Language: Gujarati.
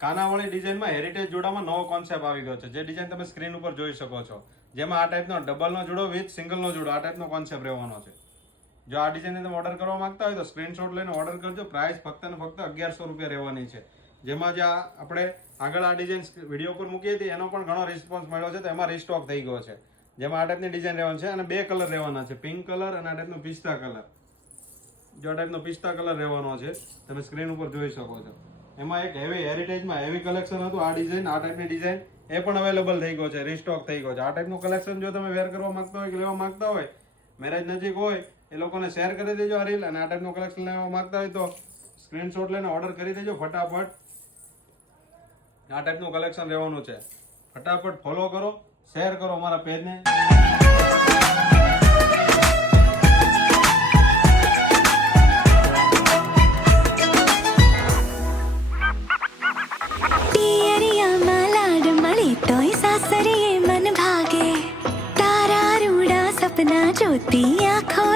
કાનાવાળી ડિઝાઇનમાં હેરિટેજ જોડામાં નવો કોન્સેપ્ટ આવી ગયો છે, જે ડિઝાઇન તમે સ્ક્રીન ઉપર જોઈ શકો છો, જેમાં આ ટાઈપનો ડબલનો જોડો વિથ સિંગલનો જોડો આ ટાઈપનો કોન્સેપ્ટ રહેવાનો છે. જો આ ડિઝાઇન તમે ઓર્ડર કરવા માંગતા હોય તો સ્ક્રીનશોટ લઈને ઓર્ડર કરજો. પ્રાઇસ ફક્ત ને ફક્ત 1100 રૂપિયા રહેવાની છે. જેમાં જે આપણે આગળ આ ડિઝાઇન વિડીયો પર મૂકી હતી એનો પણ ઘણો રિસ્પોન્સ મળ્યો છે, તો એમાં રીસ્ટોક થઈ ગયો છે. જેમાં આ ટાઈપની ડિઝાઇન રહેવાની છે અને 2 કલર રહેવાના છે, પિંક કલર અને આ ટાઈપનો પિસ્તા કલર. જો આ ટાઈપનો પિસ્તા કલર રહેવાનો છે, તમે સ્ક્રીન ઉપર જોઈ શકો છો. એમાં એક હેવી હેરિટેજમાં હેવી કલેક્શન હતું. આ ડિઝાઇન આ ટાઈપની ડિઝાઇન એ પણ અવેલેબલ થઈ ગયો છે, રીસ્ટોક થઈ ગયો છે. આ ટાઈપનું કલેક્શન જો તમે વેર કરવા માંગતા હોય કે લેવા માંગતા હોય, મેરેજ નજીક હોય, એ લોકોને શેર કરી દેજો આ રીલ. અને આ ટાઈપનું કલેક્શન લેવા માંગતા હોય તો સ્ક્રીનશોટ લઈને ઓર્ડર કરી દેજો ફટાફટ. આ ટાઈપનું કલેક્શન રહેવાનું છે. ફટાફટ ફોલો કરો, શેર કરો અમારા પેજને. सासरिये मन भागे तारा रूड़ा सपना ज्योति आँखों